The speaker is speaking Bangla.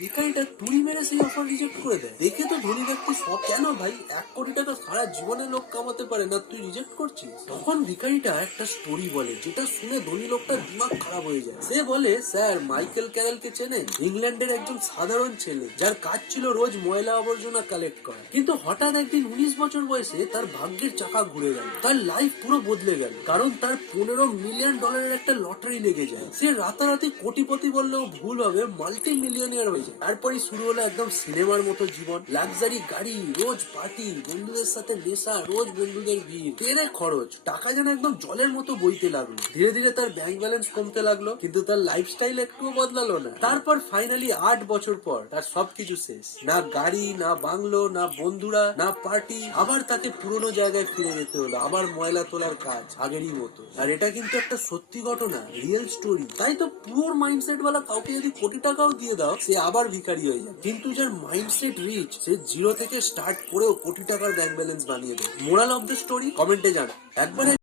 ভিখারিটা টুরি মেরে সেই অফার রিজেক্ট করে দেয়। দেখে তো ধনী ব্যক্তি সব, কেন ভাই 1 কোটি টাকা সারা জীবনে লোক কামাতে পারে না, তুই রিজেক্ট করছিস? তখন ভিখারিটা একটা স্টোরি বলে, যেটা শুনে ধনী লোকটা দিমাগ খারাপ হয়ে যায়। সে বলে, স্যার মাইকেল ক্যারেলকে চেনেন? ইংল্যান্ডের একজন সাধারণ ছেলে, যার কাজ ছিল রোজ ময়লা আবর্জনা কালেক্ট করা। কিন্তু হঠাৎ একদিন 19 বছর বয়সে তার ভাগ্যের চাকা ঘুরে গেল, তার লাইফ পুরো বদলে গেল, কারণ তার $15 মিলিয়ন একটা লটারি লেগে যায়। সে রাতারাতি কোটিপতি বললেও ভুল হবে, মাল্টি মিলিয়নিয়ার হয়ে যায়। তারপরে শুরু হলো একদম সিনেমার মতো জীবন, লাক্সারি গাড়ি, রোজ পার্টি, বন্ধুদের সাথে নেশা, রোজ বন্ধুদের ভিড়, তেরে খরচ, টাকা যেন একদম জলের মতো বইতে লাগলো। ধীরে ধীরে তার ব্যাংক ব্যালেন্স কমতে লাগলো, কিন্তু তার লাইফস্টাইল একটুও বদলালো না। তারপর ফাইনালি 8 বছর পর তার সবকিছু শেষ, না গাড়ি, না বাংলো, না বন্ধুরা, না পার্টি। আবার তাকে পুরোনো জায়গায় ফিরে যেতে হলো, আবার ময়লা তোলার কাজ আগেরই মতো। আর এটা কিন্তু একটা সত্যি ঘটনা, রিয়েল স্টোরি। তাই তো পুরো মাইন্ডসেট ওয়ালা কাউকে যদি কোটি টাকাও দিয়ে দাও, সে আবার ভিখারি হয়ে যায়। কিন্তু যার মাইন্ডসেট রিচ, সে জিরো থেকে স্টার্ট করেও কোটি টাকার ব্যাংক ব্যালেন্স বানিয়ে দেয়। মোরাল অফ দ্য স্টোরি কমেন্টে জানা একবার।